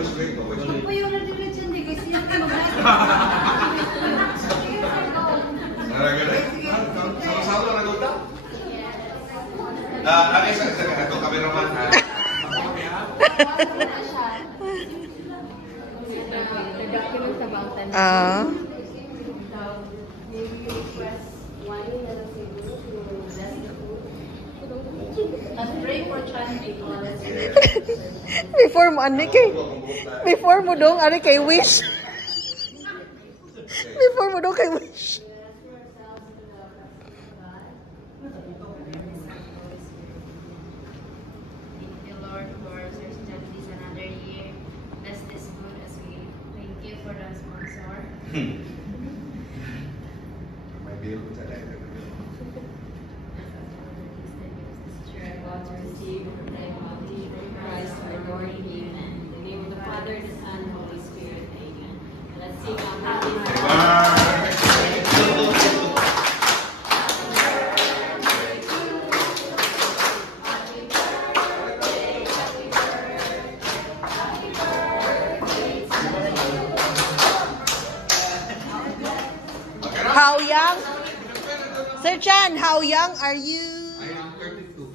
po yung nag-diretso hindi kasi yung sama-sama na gota? Ano yung ito cameraman? nag-document sa mountain. Pray for Chan Before mo, ano kay? Before mo dong, ano kay wish? Before mo dong kay wish. May bill ko sa dahil. How young? Sir Chan, how young are you? I am 32.